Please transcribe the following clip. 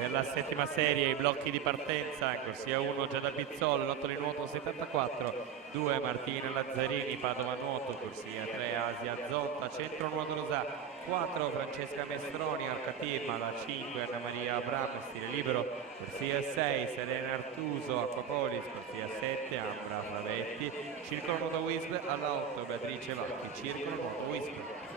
per la settima serie, i blocchi di partenza, corsia 1 Giada Pizzol, lotto di nuoto 74, 2 Martina Lazzarini, Padova Nuoto, corsia 3 Asia Zotta, centro nuoto Rosà, 4 Francesca Mestroni, Arcatima, la 5 Anna Maria Abram, stile libero, corsia 6 Serena Artuso, Acquapolis, corsia 7 Ambra Flavetti, circolo nuoto Wisp alla 8 Beatrice Vacchi, circolo nuoto Wisp.